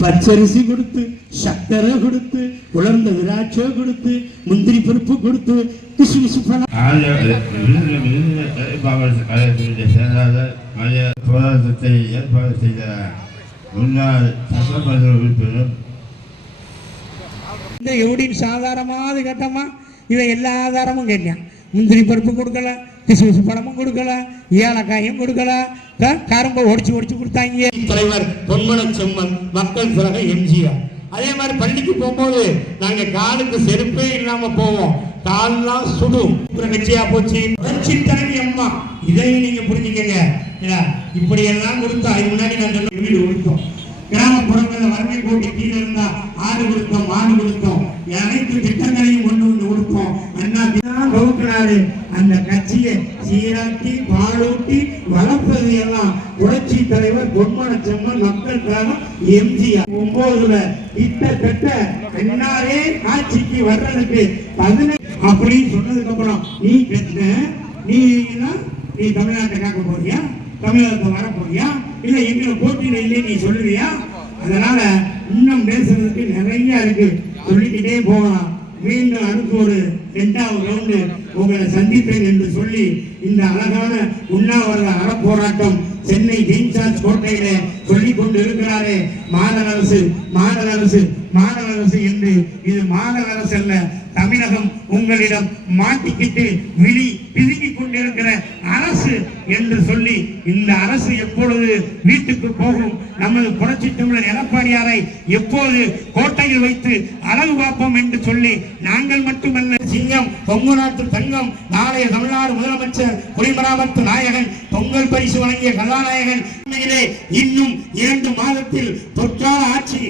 பச்சரிசி கொடுத்து, சக்கரை கொடுத்து, உலர்ந்த திராட்சை கொடுத்து, முந்திரி பருப்பு கொடுத்து, கிசுகிசு பழம் போராட்டத்தை ஏற்பாடு செய்த முன்னாள் சட்டமன்ற உறுப்பினர் இந்த எப்படின்னு சாதாரணமாவது கேட்டோமா, இவன் எல்லா ஆதாரமும் கேட்டான். முந்திரி பருப்பு கொடுக்கல, கிசுகிசு பழமும் கொடுக்கல, ஏலக்காயும் கொடுக்கல, கரும்பை ஒடிச்சு கொடுத்தாங்க. தலைவர் பொன்மன செம்மன், மக்கள் பிறகு எம்ஜிஆர். அதே மாதிரி பள்ளிக்கு போகும்போது நாங்க காலுக்கு செருப்பே இல்லாம போவோம், கால்லாம் சுடும். கட்சியா போச்சு தலைவி அம்மா. இதையும் நீங்க புரிஞ்சுக்கங்க. இப்படி எல்லாம் கொடுத்தா இது முன்னாடி நான் வீடு கொடுத்தோம். கிராமப்புறங்களில் வறுமை கோட்டி கீழே இருந்தா ஆடு கொடுத்தோம், மாடு கொடுத்தோம், அனைத்து திட்டங்களையும் கொண்டு வந்து கொடுத்தோம். அண்ணா வகுக்கிறாரு. அந்த கட்சியை சீராட்டி பாலூட்டி வளர்ப்பது எல்லாம் புரட்சி தலைவர் பொன்மன செம்மன், மக்கள் கழகம், எம்ஜிஆர். 9ல கிட்டத்தட்ட அண்ணாரே ஆட்சிக்கு வர்றதுக்கு 15 அப்படின்னு சொன்னதுக்கு அப்புறம் நீ தமிழ்நாட்டை காக்க போறியா, தமிழகத்தை வர போறியா, இல்ல எங்களை போட்டியில இல்லை நீ சொல்லுவியா? அதனால இன்னும் பேசுறதுக்கு நிறைய இருக்கு, சொல்லிக்கிட்டே போகலாம். மீண்டும் அடுத்து ஒரு 2வது ரவுண்டு உங்களை சந்திப்பேன் என்று சொல்லி இந்த அழகான உண்ணாவிரத அறப்போராட்டம் சென்னை ஜெயின்சார்ஜ் கோட்டையிலே சொல்லிக் கொண்டு இருக்கிறாரே, மாடல் அரசு மாடல் அரசு மாடல் அரசு என்று. இது மாடல் அரசு அல்ல, தமிழகம் உங்களிடம் மாட்டிக்கிட்டு விழி பிதுங்கிக் கொண்டிருக்கிற அரசு என்று சொல்லி இந்த அரசு எப்பொழுது வீட்டுக்கு போகும், நமது புரட்சி தமிழர் எடப்பாடியாரை எப்போது கோட்டையில் வைத்து அழகு பார்ப்போம் என்று சொல்லி நாங்கள் மட்டுமல்ல, சிங்கம் பொங்கு நாட்டு தங்கம், நாளைய தமிழ்நாடு முதலமைச்சர், குடிமராமத்து நாயகன், பொங்கல் பரிசு வழங்கிய கதாநாயகன், இன்னும் 2 மாதத்தில் பொற்கால ஆட்சி,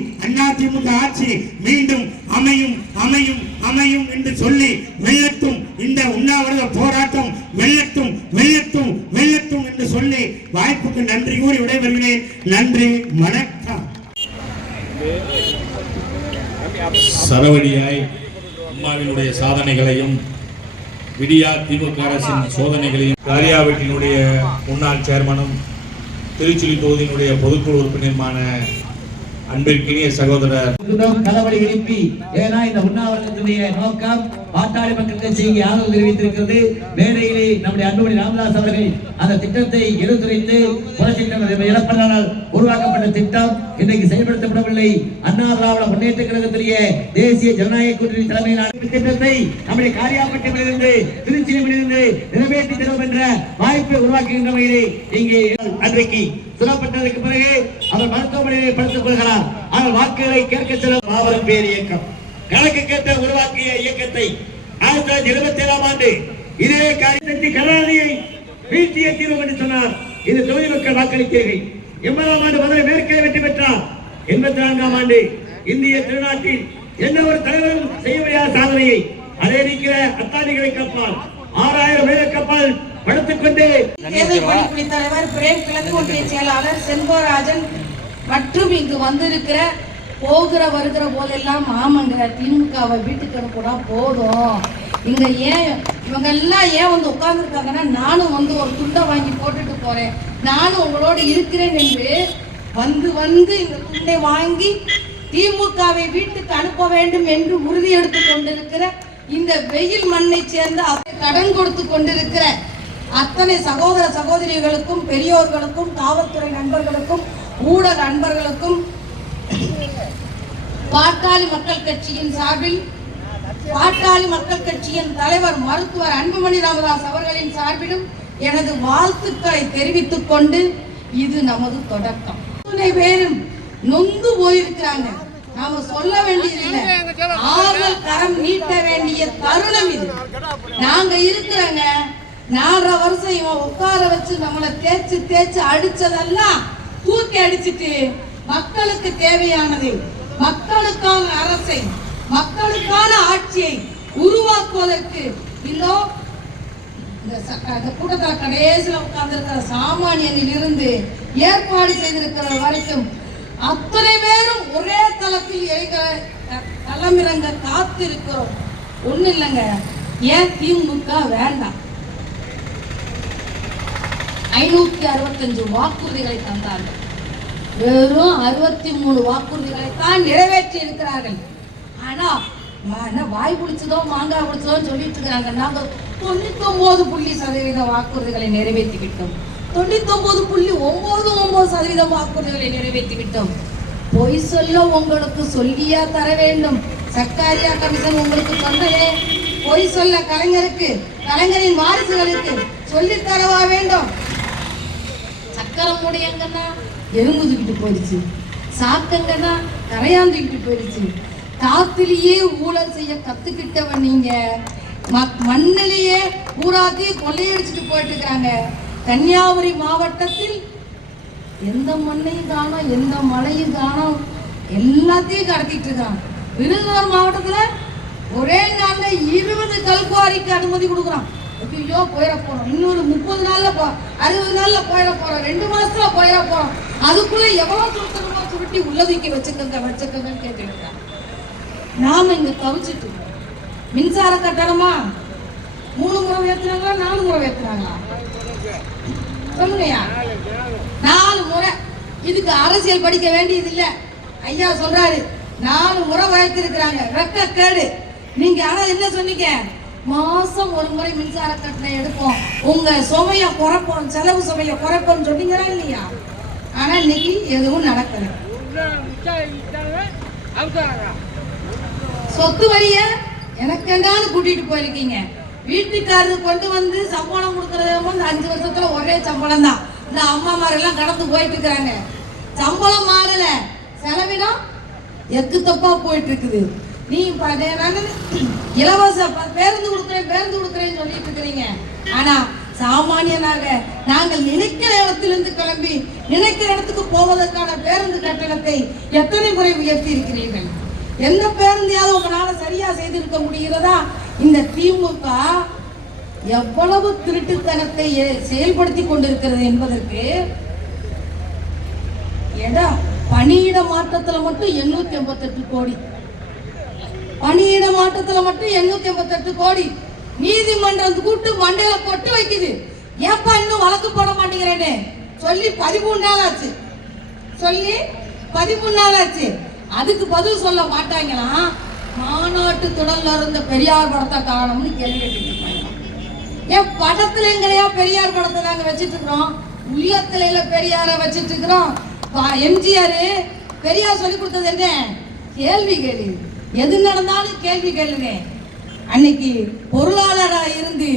அதிமுக ஆட்சி மீண்டும் அமையும் அமையும் அமையும் என்று சொல்லி வெல்லட்டும், இந்த உண்ணாவிரத போராட்டம் வெல்லட்டும் வெல்லட்டும் வெல்லட்டும் என்று சொல்லி வாய்ப்புக்கு நன்றி கூறி விடைபெறுகிறேன். நன்றி, வணக்கம். சரவடியாய் அம்மாவினுடைய சாதனைகளையும் விடியா திமுக அரசின் சோதனைகளையும் காரியாவட்டினுடைய முன்னாள் சேர்மனும் திருச்சுழி தொகுதியினுடைய பொதுக்குழு உறுப்பினருமான அன்பிற்கினிய சகோதரர் களவழி எழுப்பி, ஏன்னா இந்த உண்ணாவிரதத்துடைய நோக்கம் பாட்டாளி மக்கள் கட்சிக்கு ஆதரவு தெரிவித்திருக்கிறது. மேடையிலே நம்முடைய அன்புமணி ராமதாஸ் அவர்கள் அந்த திட்டத்தை எடுத்துரைத்து புரட்சி தலைவர் எடப்பாடியாரால் உருவாக்கப்பட்ட திட்டம் இன்றைக்கு செயல்படுத்தப்படவில்லை. அண்ணா திராவிட முன்னேற்ற கழகத்துடைய தேசிய ஜனநாயக கூட்டணி தலைமையிலான திட்டத்தை நம்முடைய காரியாபட்டியிலிருந்து திருச்சியிலிருந்து நிறைவேற்றி தரும் என்ற வாய்ப்பை உருவாக்குகின்ற வகையிலே இங்கே அன்றைக்கு சொல்லப்பட்டதற்கு பிறகு அவர் மருத்துவமனையை படுத்துக் கொள்கிறார். ஆனால் வாக்குகளை கேட்க செல்லும் மாபெரும் பேர் இயக்கம் கணக்கு கேட்ட உருவாக்கிய இயக்கத்தை 1977ஆம் ஆண்டு இதே காரியத்தை கருணாநிதியை வீழ்த்திய தீர்வு என்று சொன்னார். இது தொகுதி மக்கள் வாக்களித்தீர்கள். 80ஆம் ஆண்டு மதுரை மேற்கே வெற்றி பெற்றார். 84ஆம் ஆண்டு இந்திய திருநாட்டில் எந்த ஒரு தலைவரும் செய்ய முடியாத சாதனையை அதே நிற்கிற அத்தானிகளை கப்பால் 6000 பேரை கப்பால் படுத்துக் கொண்டு தலைவர் பிரேம் கிழக்கு ஒன்றிய செயலாளர் செல்வராஜன் மற்றும் இங்கு வந்திருக்கிற போகிற வருகிற போதெல்லாம் ஆமாங்க திமுகவை வீட்டுக்கு அனுப்புனா போதும், இங்க ஏன் இவங்க எல்லாம் ஏன் வந்து உட்கார்ந்துருக்காங்கன்னா நானும் வந்து ஒரு துண்டை வாங்கி போட்டுட்டு போறேன், நானும் உங்களோடு இருக்கிறேன் என்று வந்து இந்த துண்டை வாங்கி திமுகவை வீட்டுக்கு அனுப்ப வேண்டும் என்று உறுதி எடுத்துக் கொண்டிருக்கிற இந்த வெயில் மண்ணை சேர்ந்த கடன் கொடுத்து கொண்டிருக்கிற அத்தனை சகோதர சகோதரிகளுக்கும் பெரியோர்களுக்கும் காவல்துறை நண்பர்களுக்கும் ஊடக நண்பர்களுக்கும் பாட்டாளி மக்கள் கட்சியின் சார்பில் பாட்டாளி மக்கள் கட்சியின் தலைவர் மருத்துவர் அன்புமணி ராமதாஸ் அவர்களின் சார்பிலும் எனது வாழ்த்துக்களை தெரிவித்துக் கொண்டு இது நமது தொடக்கம். பேரும் நொந்து போயிருக்கிறாங்க, நாம சொல்ல வேண்டியதில்லை, ஆறுதல் கரம் நீட்ட வேண்டிய தருணம் இது. நாங்க இருக்கிறாங்க 4.5 வருஷம் இவன் உட்கார வச்சு நம்மளை தேய்ச்சு தேய்ச்சு அடிச்சதெல்லாம் தூக்கி அடிச்சுட்டு மக்களுக்கு தேவையானதை, மக்களுக்கான அரசை, மக்களுக்கான ஆட்சியை உருவாக்குவதற்கு இதோ இந்த கூட்டத்தில் கடைசியில் உட்கார்ந்திருக்கிற சாமானியனில் இருந்து ஏற்பாடு செய்திருக்கிற வரைக்கும் அத்தனை பேரும் ஒரே தளத்தில் களமிறங்க காத்திருக்கிறோம். ஒண்ணு இல்லைங்க, ஏன் திமுக வேண்டாம், 565 வாக்குறுதிகளை தந்தார்கள். வெறும் 63 வாக்குறுதிகளை தான் நிறைவேற்றி இருக்கிறார்கள். ஆனா வாய் பிடிச்சதோ மாங்காய் பிடிச்சதோ சொல்லிட்டு இருக்கிறாங்க. நாங்க 99.0% வாக்குறுதிகளை நிறைவேற்றி விட்டோம். 99.99% வாக்குறுதிகளை நிறைவேற்றி விட்டோம். பொய் சொல்ல உங்களுக்கு சொல்லியா தர வேண்டும்? சர்க்காரியா கமிஷன் உங்களுக்கு சொன்னதே பொய் சொல்ல கலைஞருக்கு, கலைஞரின் வாரிசுகளுக்கு சொல்லி தரவா வேண்டும்? சக்கரம் முடியங்கன்னா எறும்பு தூக்கிட்டு போயிடுச்சு, சாக்கங்கன்னா கரையான் தூக்கிட்டு போயிடுச்சு. காத்திலேயே ஊழல் செய்ய கத்துக்கிட்டவன் நீங்க, மண்ணிலேயே பூராத்தையும் கொள்ளையடிச்சுட்டு போயிட்டு இருக்காங்க. கன்னியாகுமரி மாவட்டத்தில் எந்த மண்ணையும் காணோம், எந்த மழையும் காணோம், எல்லாத்தையும் கடத்திட்டு இருக்கான். விருதுநகர் மாவட்டத்துல ஒரே நாள்ல 20 கல்குவாரிக்கு அனுமதி கொடுக்குறான். ஐயோ போயிட போறோம், இன்னொரு 30 நாள்ல 60 நாள்ல போயிட போறோம், 2 மாசத்துல போயிட போறோம். அதுக்குள்ள எவ்வளவு சுருக்கமா சுருட்டி உள்ளதுக்கி வச்சுக்கங்கன்னு கேட்டுருக்காங்க. நாம இங்க தவிச்சிட்டு மின்சார கட்டணமா 3 முறை உயர்த்தினாங்களா 4 முறை உயர்த்தினாங்களா சொல்லுங்கய்யா? 4 முறை. இதுக்கு அரசியல் படிக்க வேண்டியது இல்ல. ஐயா சொல்றாரு 4 முறை உயர்த்தி இருக்கிறாங்க. வெக்க கேடு. நீங்க ஆனா என்ன சொன்னீங்க? மாசம் ஒரு முறை மின்சார கட்டணம் எடுப்போம், உங்க சுமைய குறைப்போம், செலவு சுமைய குறைப்போம் சொன்னீங்களா இல்லையா? ஆனா இன்னைக்கு எதுவும் நடக்கல. சொத்து வரிய எனக்கு என்னன்னு கூட்டிட்டு போயிருக்கீங்க. வீட்டுக்காரரு கொண்டு வந்து சம்பளம் கொடுக்கறது 5 வருஷத்துல ஒரே சம்பளம் தான். இந்த அம்மா மாதிரி எல்லாம் கடந்து போயிட்டு இருக்கிறாங்க. சம்பளம் மாறல, செலவினம் எக்கு தப்பா போயிட்டு இருக்குது. நீ இலவச பேருந்து கொடுக்குறேன்னு சொல்லிட்டு இருக்கிறீங்க. ஆனா சாமானியனாக நாங்கள் நினைக்கிற இடத்திலிருந்து கிளம்பி நினைக்கிற இடத்துக்கு போவதற்கான பேருந்து கட்டணத்தை எத்தனை முறை உயர்த்தி இருக்கிறீர்கள்? எந்த பேருந்தையாவது உங்களால சரியா செய்திருக்க முடிகிறதா? இந்த திமுக எவ்வளவு திருட்டுத்தனத்தை செயல்படுத்தி கொண்டிருக்கிறது என்பதற்கு பணியிட மாற்றத்துல மட்டும் 888 கோடி, பணியிட மாற்றத்துல மட்டும் 888 கோடி. நீதிமன்றம் கூட்டு மண்டையில கொட்டு வைக்குது. ஏப்பா இன்னும் வழக்கு போட மாட்டேங்கிறேன்னு சொல்லி 13 நாள் ஆச்சு, சொல்லி 13 நாள் ஆச்சு. அதுக்கு பதில் சொல்ல மாட்டாங்களா? மாநாட்டு தொடர்ல இருந்த பெரியார் படத்தை காரணம்னு கேள்வி கேட்டுட்டு இருப்பாங்க. ஏன் படத்துல எங்களையா பெரியார் படத்தை நாங்க வச்சிட்டு இருக்கிறோம்? உள்ளத்துல பெரியார வச்சிட்டு இருக்கிறோம். எம்ஜிஆர் பெரியார் சொல்லி கொடுத்தது என்ன? கேள்வி கேளு, எது நடந்தாலும் கேள்வி கேளுங்க. அன்னைக்கு பொருளாளராக இருந்து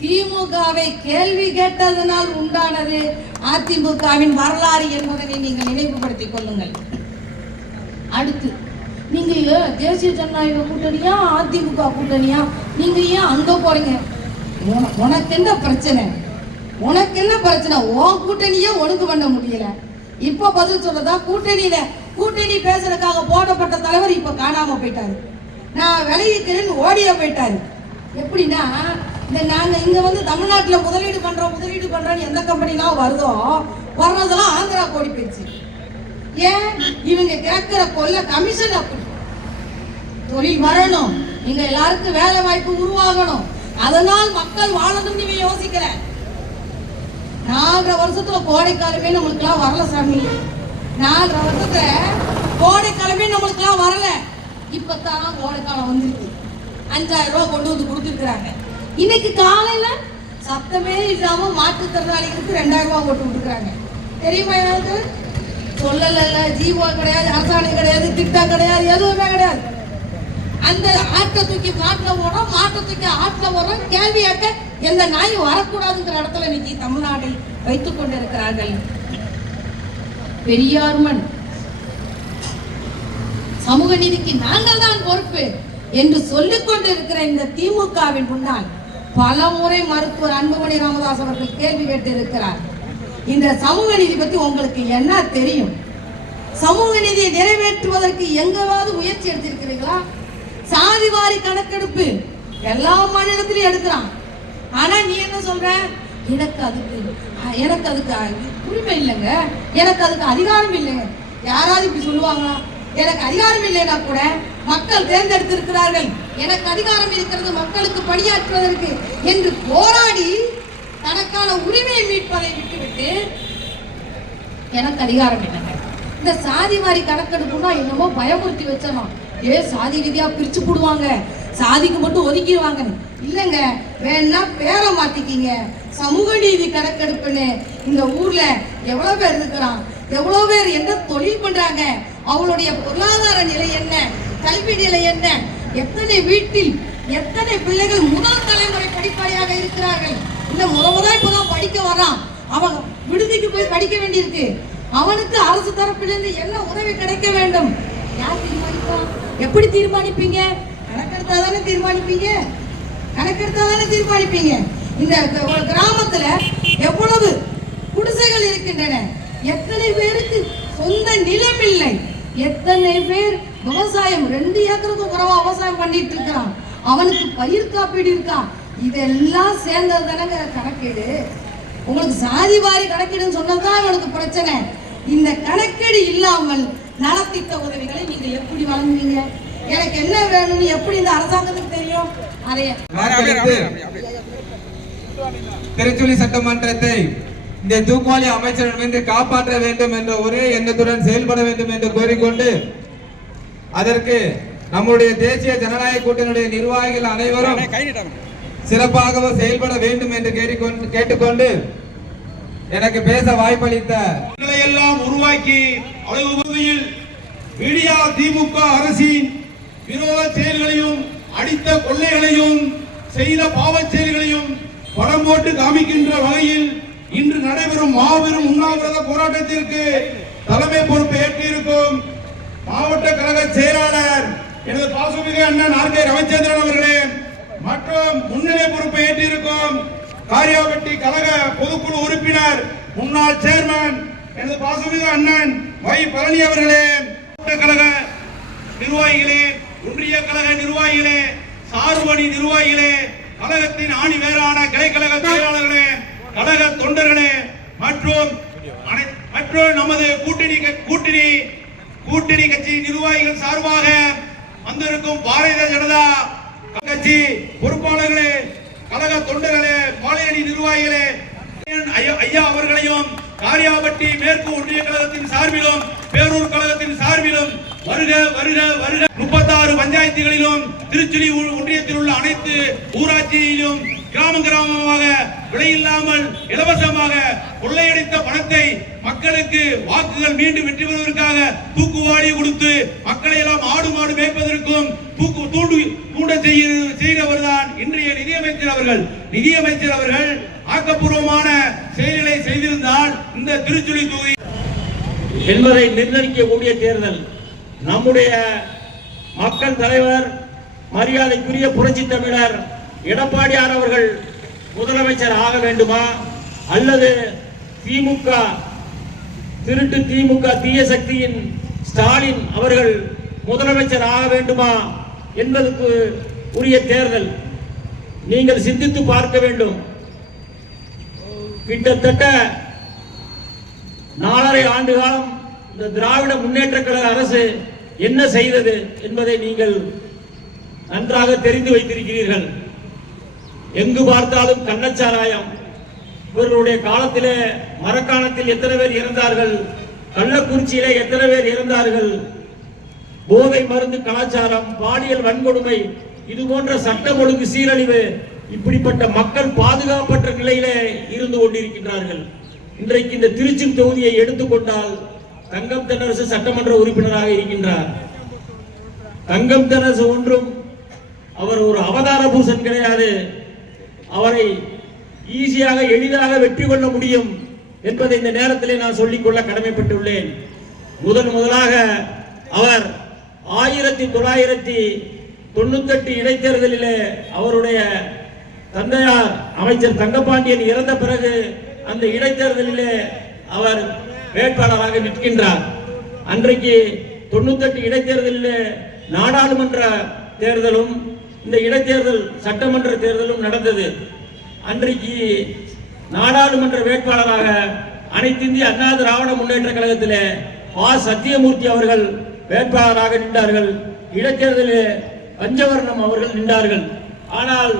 திமுகவை கேள்வி கேட்டதனால் உண்டானது அதிமுகவின் வரலாறு என்பதனை நீங்கள் நினைவுபடுத்திக் கொள்ளுங்கள். அடுத்து நீங்க தேசிய ஜனநாயக கூட்டணியா அதிமுக கூட்டணியா, நீங்க ஏன் அங்க போறீங்க? உனக்கு என்ன பிரச்சனை? உனக்கு என்ன பிரச்சனை? உன் கூட்டணியே ஒழுங்கு பண்ண முடியல. இப்ப பதில் சொல்றதா? கூட்டணி பேசுறதுக்காக போடப்பட்ட தலைவர் இப்ப காணாம போயிட்டாரு. நான் விளைவிக்கிறேன்னு ஓடியா போயிட்டாரு. எப்படின்னா நாங்க இங்க வந்து தமிழ்நாட்டுல முதலீடு பண்றோம் எந்த கம்பெனிலாம் வருதோ வர்றதெல்லாம் ஆந்திரா கோடி போயிடுச்சு. ஏன்? இவங்க கேட்கிற கொள்ள கமிஷன். அப்படி தொழில் வரணும், இங்க எல்லாருக்கும் வேலை வாய்ப்பு உருவாகணும், அதனால் மக்கள் வாழணும்னு இவன் யோசிக்கிற. 4 வருஷத்துல கோடைக்காலமே நம்மளுக்கெல்லாம் வரல சாமி. 4 வருஷத்துல கோடைக்காலமே நம்மளுக்கெல்லாம் வரல. இப்பதான் கோடைக்காலம் வந்துருக்கு. 5000 ரூபாய் கொண்டு வந்து கொடுத்துருக்காங்க. இன்னைக்கு காலையில சத்தமே இல்லாம மாற்றுத்திறனாளிகளுக்கு 2000 ரூபாய் போட்டு விட்டுருக்காங்க. தெரியுமா? எனக்கு சொல்லல, ஜீவோ கிடையாது, அரசாணை கிடையாது, திட்டம் கிடையாது, எதுவுமே கிடையாது. அந்த ஆட்டை தூக்கி காட்டுல போனோம், மாட்டை தூக்கி ஆட்டுல போறோம். கேள்வி கேட்க எந்த நாயும் வரக்கூடாதுங்கிற இடத்துல இன்னைக்கு தமிழ்நாட்டை வைத்துக் கொண்டிருக்கிறார்கள். பெரியார்மன் சமூக நீதிக்கு நாங்கள் தான் பொறுப்பு என்று சொல்லிக் கொண்டிருக்கிற இந்த திமுகவின் முன்னால் பல முறை மருத்துவர் அன்புமணி ராமதாஸ் அவர்கள் கேள்வி கேட்டு இருக்கிறார். இந்த சமூக நீதி பத்தி உங்களுக்கு என்ன தெரியும்? சமூக நீதியை நிறைவேற்றுவதற்கு எங்காவது முயற்சி எடுத்திருக்கிறீங்களா? சாதிவாரி கணக்கெடுப்பு எல்லா மாநிலத்திலும் எடுக்கிறான். ஆனா நீ என்ன சொல்ற? எனக்கு அதுக்கு உரிமை இல்லைங்க, எனக்கு அதுக்கு அதிகாரம் இல்லைங்க. யாராவது இப்படி சொல்லுவாங்களா? எனக்கு அதிகாரம் இல்லைன்னா கூட மக்கள் தேர்ந்தெடுத்திருக்கிறார்கள், எனக்கு அதிகாரம் இருக்கிறது மக்களுக்கு பணியாற்றுவதற்கு என்று போராடி தனக்கான உரிமையை மீட்பதை விட்டுவிட்டு எனக்கு அதிகாரம் இல்லைங்க, இந்த சாதி வாரி கணக்கெடுப்புனா என்னமோ பயமுறுத்தி வச்சணும். சாதி ரீதியா பிரிச்சு போடுவாங்க, சாதிக்கு மட்டும் ஒதுக்கிடுவாங்க. இல்லைங்க, வேணா பேரை மாத்திக்கிங்க, சமூக நீதி கணக்கெடுப்புன்னு. இந்த ஊர்ல எவ்வளவு பேர் இருக்கிறான், எவ்வளவு பேர் என்ன தொழில் பண்றாங்க, அவளுடைய பொருளாதார நிலை என்ன, கல்வி நிலை என்ன, எத்தனை வீட்டில் எத்தனை பிள்ளைகள் முதல் தலைமுறை படிப்பாளியாக இருக்கிறார்கள். இந்த முதல் இப்பதான் படிக்க வரான், அவன் விடுதிக்கு போய் படிக்க வேண்டியிருக்கு. அவனுக்கு அரசு தரப்பிலிருந்து என்ன உதவி கிடைக்க வேண்டும், யார் தீர்மானிப்பா? எப்படி தீர்மானிப்பீங்க? கணக்கெடுத்தாதானே தீர்மானிப்பீங்க, கணக்கெடுத்தாதானே தீர்மானிப்பீங்க. இந்த கிராமத்துல எவ்வளவு குடிசைகள் இருக்கின்றன, எத்தனை பேருக்கு சொந்த நிலம் இல்லை, எத்தனை பேர் விவசாயம் 2 ஏக்கருக்கு குறைவா விவசாயம் பண்ணிட்டு இருக்கிறான், அவனுக்கு பயிர் காப்பீடு இருக்கா? இதெல்லாம் சேர்ந்தது தானங்க கணக்கீடு. உங்களுக்கு சாதி வாரி கணக்கீடுன்னு சொன்னதுதான் அவனுக்கு பிரச்சனை. இந்த கணக்கீடு இல்லாமல் நலத்திட்ட உதவிகளை நீங்க எப்படி வழங்குவீங்க? எனக்கு என்ன வேணும்னு எப்படி இந்த அரசாங்கத்துக்கு தெரியும்? அதைய திருச்சுழி சட்டமன்றத்தை இந்த தூக்குவாளி அமைச்சரிடமிருந்து காப்பாற்ற வேண்டும் என்ற ஒரே எண்ணத்துடன் செயல்பட வேண்டும் என்று கோரிக்கொண்டு, அதற்கு நம்முடைய தேசிய ஜனநாயக கூட்டணியுடைய நிர்வாகிகள் அனைவரும் சிறப்பாக செயல்பட வேண்டும் என்று கேட்டுக்கொண்டு எனக்கு பேச வாய்ப்பளித்த எல்லாம் உருவாக்கி அழகுபகுதியில் விடியா திமுக அரசின் விரோத செயல்களையும் அடித்த கொள்ளைகளையும் செய்த பாவச் செயல்களையும் படம் போட்டு காமிக்கின்ற வகையில் இன்று நடைபெறும் மாபெரும் உண்ணாவிரத போராட்டத்திற்கு தலைமை பொறுப்பு ஏற்றிருக்கும் மாவட்ட கழக செயலாளர் எனது பாசமிகு அண்ணன் ஆர்.கே. ரவிச்சந்திரன் அவர்களே மற்றும் முன்னிலை பொறுப்பை ஏற்றிருக்கும் காரியாபட்டி கழக பொதுக்குழு உறுப்பினர் முன்னாள் சேர்மன் எனது பாசமிகு அண்ணன் வை. பழனி அவர்களே, கழக நிர்வாகிகளே, ஒன்றிய கழக நிர்வாகிகளே, சார்பணி நிர்வாகிகளே, கழகத்தின் ஆணி வேறான கிளைக்கழக செயலாளர்களே, கழக தொண்டர்களே மற்றும் நமது கூட்டணி கட்சி நிர்வாகிகள் சார்பாக வந்திருக்கும் பாரதிய ஜனதா கட்சி பொறுப்பாளர்களே, கழக தொண்டர்களே, பாளையணி நிர்வாகிகளே, ஐயா அவர்களையும் காரியாபட்டி மேற்கு ஒன்றிய கழகத்தின் சார்பிலும் பேரூர் கழகத்தின் சார்பிலும் வருக வருக வருக. 36 பஞ்சாயத்துகளிலும் திருச்சுழி ஒன்றியத்தில் உள்ள அனைத்து ஊராட்சியிலும் கிராமமாக விலையில்லாமல் இலவசமாக கொள்ளையடித்த பணத்தை மக்களுக்கு வாக்குகள் மீண்டும் வெற்றி பெறுவதற்காக தூக்குவாளி கொடுத்து மக்களை எல்லாம் ஆடு மாடு மேய்ப்பதற்கும் தூண்ட செய்கிறவர் தான் இன்றைய நிதியமைச்சர் அவர்கள். ஆக்கப்பூர்வமான செயல்களை செய்திருந்தால் இந்த திருச்சுழி தொகுதி என்பதை நிர்ணயிக்கக்கூடிய தேர்தல். நம்முடைய மக்கள் தலைவர் மரியாதைக்குரிய புரட்சி தமிழர் எடப்பாடியார் அவர்கள் முதலமைச்சர் ஆக வேண்டுமா, அல்லது திமுக திருட்டு திமுக தீய சக்தியின் ஸ்டாலின் அவர்கள் முதலமைச்சர் ஆக வேண்டுமா என்பதற்கு உரிய தேர்தல். நீங்கள் சிந்தித்து பார்க்க வேண்டும். கிட்டத்தட்ட 4.5 ஆண்டு காலம் இந்த திராவிட முன்னேற்ற கழக அரசு என்ன செய்தது என்பதை நீங்கள் நன்றாக தெரிந்து வைத்திருக்கிறீர்கள். எங்கு பார்த்தாலும் கள்ளச்சாராயம். இவர்களுடைய காலத்திலே மரக்காணத்தில் எத்தனை பேர் இறந்தார்கள், கள்ளக்குறிச்சியிலே எத்தனை பேர் இறந்தார்கள். போதை மருந்து கலாச்சாரம், பாலியல் வன்கொடுமை, இது போன்ற சட்டம் ஒழுங்கு சீரழிவு, இப்படிப்பட்ட மக்கள் பாதுகாப்பற்ற நிலையிலே இருந்து கொண்டிருக்கின்றார்கள். இன்றைக்கு இந்த திருச்சி தொகுதியை எடுத்துக்கொண்டால் தங்கம் தென்னரசு சட்டமன்ற உறுப்பினராக இருக்கின்றார். தங்கம் தென்னரசு ஒன்றும் அவர் ஒரு அவதார பூசன் கிடையாது. அவரை ஈஸியாக எளிதாக வெற்றி கொள்ள முடியும் என்பதை இந்த நேரத்திலே நான் சொல்லிக்கொள்ள கடமைப்பட்டுள்ளேன். முதலாக அவர் 1998 இடைத்தேர்தலிலே அவருடைய தந்தையார் அமைச்சர் தங்கபாண்டியன் இறந்த பிறகு அந்த இடைத்தேர்தலிலே அவர் வேட்பாளராக நிற்கின்றார். அன்றைக்கு 98 இடைத்தேர்தலிலே நாடாளுமன்ற தேர்தலும் இந்த இடைத்தேர்தல் சட்டமன்ற தேர்தலும் நடந்தது. அன்றைக்கு நாடாளுமன்ற வேட்பாளராக அனைத்து இந்திய அண்ணா திராவிட முன்னேற்ற கழகத்திலே சத்தியமூர்த்தி அவர்கள் வேட்பாளராக நின்றார்கள். இடைத்தேர்தலில் பஞ்சவர்ணம் அவர்கள் நின்றார்கள். ஆனால்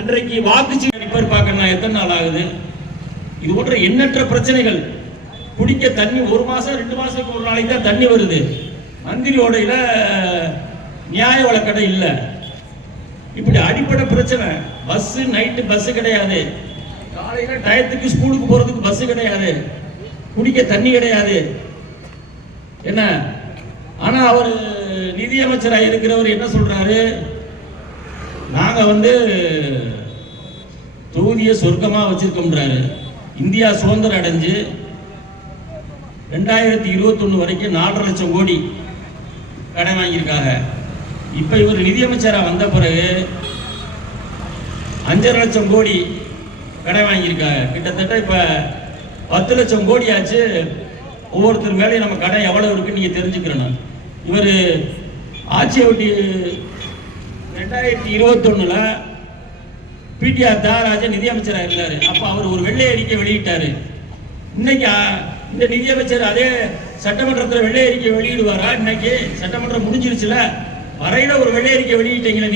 அன்றைக்கு வாக்குச்சீட்டு பார்க்க எத்தனை நாள் ஆகுது? இது போன்ற எண்ணற்ற பிரச்சனைகள். குடிக்க தண்ணி 1 மாசம் 2 மாசத்துக்கு ஒரு நாளைக்கு தான் தண்ணி வருது. மந்திரியோடையில நியாய வழக்கடை இல்லை. இப்படி அடிப்படை பிரச்சனை. பஸ் நைட்டு பஸ் கிடையாது, காலையில டயத்துக்கு ஸ்கூலுக்கு போறதுக்கு பஸ் கிடையாது, குடிக்க தண்ணி கிடையாது. என்ன ஆனா அவர் நிதியமைச்சராக இருக்கிறவர் என்ன சொல்றாரு, நாங்க தொகுதியை சொர்க்கமா வச்சிருக்கோம்ன்றாரு. இந்தியா சுதந்திரம் அடைஞ்சு 2021 வரைக்கும் 4.5 லட்சம் கோடி கடன் வாங்கியிருக்காங்க. இப்ப இவர் நிதியமைச்சராக வந்த பிறகு 5.5 லட்சம் கோடி கடன் வாங்கியிருக்காங்க. கிட்டத்தட்ட இப்ப 10 லட்சம் கோடி ஆச்சு. ஒவ்வொருத்தர் மேலேயும் நம்ம கடன் எவ்வளவு இருக்குன்னு நீங்க தெரிஞ்சுக்கிறணும். இவர் ஆட்சியை விட்டு 2021 பிடிஆர் தியாகராஜன் நிதியமைச்சராக இருந்தாரு. அப்ப அவர் ஒரு வெள்ளை அறிக்கை வெளியிட்டாரு. இன்னைக்கு இந்த நிதியமைச்சர் அதே சட்டமன்றத்தில் வெள்ளை அறிக்கை வெளியிடுவாரா? இன்னைக்கு சட்டமன்றம் முடிஞ்சிருச்சுல, வரையில ஒரு வெள்ளை அறிக்கை வெளியிட்டீங்களா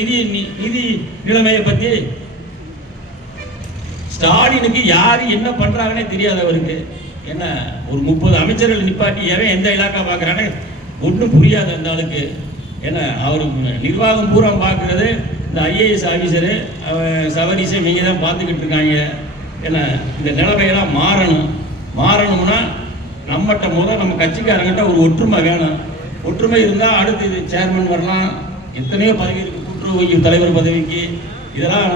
நிதி நிலைமையை பத்தி? ஸ்டாலினுக்கு யாரு என்ன பண்றாங்கன்னே தெரியாதவருக்கு. என்ன ஒரு 30 அமைச்சர்கள் நிப்பாட்டி எவன் எந்த இலாக்கா பார்க்கறானே ஒன்றும் புரியாது அந்த ஆளுக்கு. என்ன அவர் நிர்வாகம் பூரா பார்க்கறது இந்த ஐஏஎஸ் ஆஃபீஸரு சவரிசை நீங்க தான் பார்த்துக்கிட்டு இருக்காங்க. என்ன இந்த நிலைமையெல்லாம் மாறணும்னா நம்மகிட்ட நம்ம கட்சிக்காரங்கிட்ட ஒரு ஒற்றுமை வேணும். ஒற்றுமை இருந்தால் அடுத்து சேர்மன் வரலாம், எத்தனையோ பதவி இருக்கு, கூட்டுறவு தலைவர் பதவிக்கு. இதெல்லாம்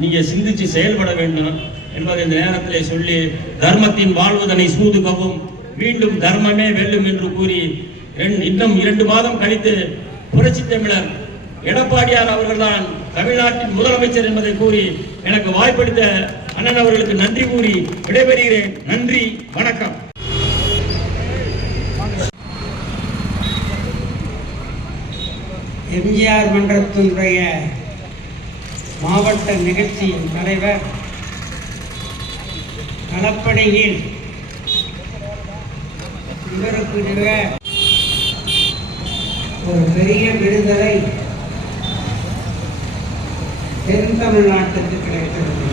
நீங்கள் சிந்திச்சு செயல்பட வேண்டும் என்பதை இந்த நேரத்தில் சொல்லி, தர்மத்தின் வாழ்வதனை சூதுகவும் மீண்டும் தர்மமே வெல்லும் என்று கூறி, இன்னும் 2 மாதம் கழித்து புரட்சி தமிழர் எடப்பாடியார் அவர்கள்தான் தமிழ்நாட்டின் முதலமைச்சர் என்பதை கூறி எனக்கு வாய்ப்பளித்த அண்ணன் அவர்களுக்கு நன்றி கூறி விடைபெறுகிறேன். நன்றி, வணக்கம். எம்ஜிஆர் மன்றத்தினுடைய மாவட்ட நிகழ்ச்சியின் தலைவர் களப்பணியில் இவருக்கு ஒரு பெரிய விடுதலை தென் தமிழ்நாட்டுக்கு கிடைக்கிறது.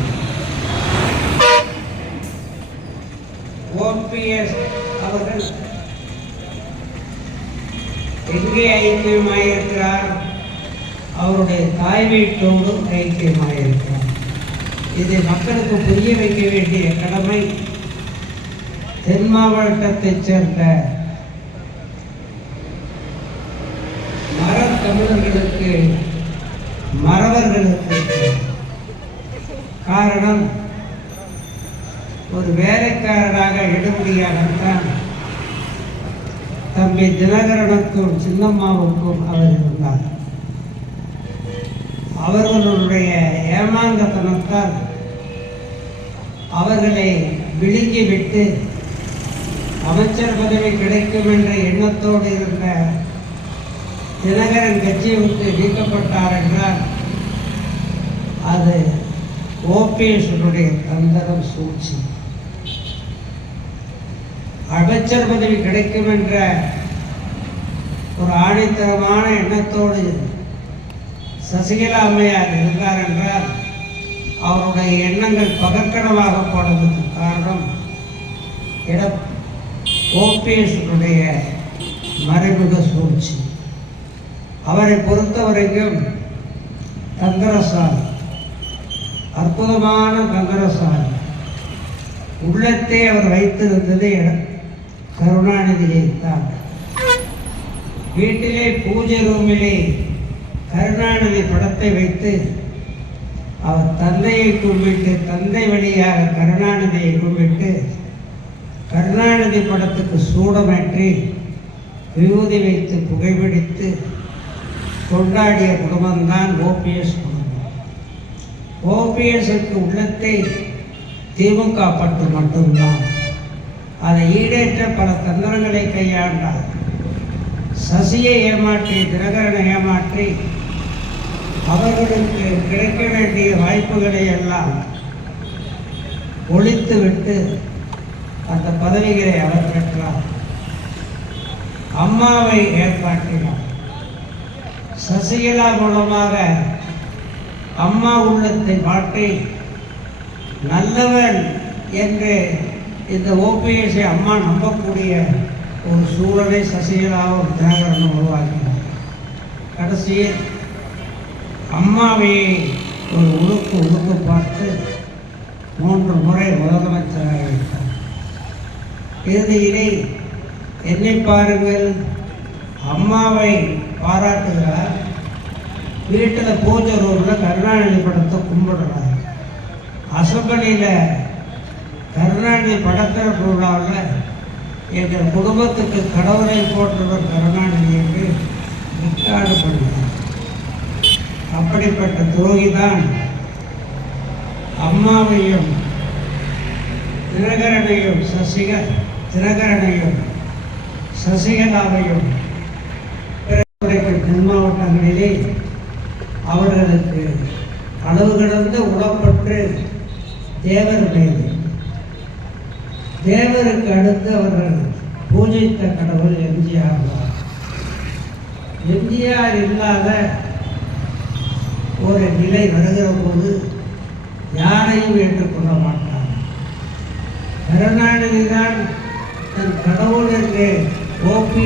ஓபிஎஸ் அவர்கள் எங்கே ஐக்கியமாயிருக்கிறார்? அவருடைய தாய் வீட்டோடு ஐக்கியமாயிருக்கிறார். இதை மக்களுக்கு புரிய வைக்க வேண்டிய கடமை தென் மாவட்டத்தைச் சேர்ந்த மரத்தமிழர்களுக்கு மறவர்களுக்கு. காரணம், ஒரு வேலைக்காரராக எடுபடியாகத்தான் தம்பி தினகரனுக்கும் சின்னம்மாவுக்கும் அவர் இருந்தார். அவர்களுடைய ஏமாந்தத்தனத்தால் அவர்களை விழுங்கிவிட்டு அமைச்சர் பதவி கிடைக்கும் என்ற எண்ணத்தோடு இருந்த தினகரன் கட்சியை விட்டு நீக்கப்பட்டார் என்றால் அது ஓபிஎஸ்னுடைய தந்திரம், சூழ்ச்சி. அமைச்சர் பதவி கிடைக்கும் என்ற ஒரு ஆணித்தரமான எண்ணத்தோடு சசிகலா அம்மையார் இருந்தார் என்றால் அவருடைய எண்ணங்கள் பகற்கனவாக போனதுக்கு காரணம் ஓபிஎஸ்னுடைய மறைமுக சூழ்ச்சி. அவரை பொறுத்தவரைக்கும் தந்திரசாலி, அற்புதமான தந்திரசாலி. உள்ளத்தை அவர் வைத்திருந்தது கருணாநிதியைத்தான். வீட்டிலே பூஜை ரூமிலே கருணாநிதி படத்தை வைத்து அவர் தந்தையை கும்பிட்டு, தந்தை வழியாக கருணாநிதியை கும்பிட்டு, கருணாநிதி படத்துக்கு சூடமேற்றி விபூதி வைத்து புகைப்பிடித்து கொண்டாடிய குடும்பம்தான் ஓபிஎஸ் குடும்பம். ஓபிஎஸ்க்கு உள்ளத்தை திமுக பட்டு மட்டும்தான். அதை ஈடேற்ற பல தந்திரங்களை கையாண்டார். சசியை ஏமாற்றி, தினகரனை ஏமாற்றி, அவர்களுக்கு கிடைக்க வேண்டிய வாய்ப்புகளை எல்லாம் ஒழித்துவிட்டு அந்த பதவிகளை அவர் பெற்றார். அம்மாவை ஏற்பாட்டினார். சசிகலா மூலமாக அம்மா உள்ளத்தை மாற்றி நல்லவன் என்று இந்த ஓபிஎஸ்ஐ அம்மா நம்பக்கூடிய ஒரு சூழலை சசிகலாவும் தினகரனும் உருவாக்கினார். கடைசியில் அம்மாவை ஒரு உழுக்கு பார்த்து 3 முறை முதலமைச்சராக வைத்தார். இறுதியிலே என்னை பாருங்கள், அம்மாவை பாராட்டுகிறார், வீட்டில் பூஜை ரூமில் கருணாநிதி படத்தை கும்பிடுறார். அசம்பிளியில் கருணாநிதி படத்திறப்பு விழாவில் எங்கள் குடும்பத்துக்கு கடவுளை போன்றவர் கருணாநிதி என்று ரெக்கார்டு பண்ணினார். அப்படிப்பட்ட துரோகிதான் அம்மாவையும் தினகரனையும் சசிகலாவையும் தென் மாவட்டங்களிலே அவர்களுக்கு அளவு கடந்த உடப்பட்டு தேவருக்கு அடுத்து அவர்கள் பூஜித்த கடவுள் எம்ஜிஆர் தான். எம்ஜிஆர் இல்லாத ஒரு நிலை வருகிற போது யாரையும் ஏற்றுக்கொள்ள மாட்டார். கருணாநிதி தான் தன் கடவுள் என்று ஓபி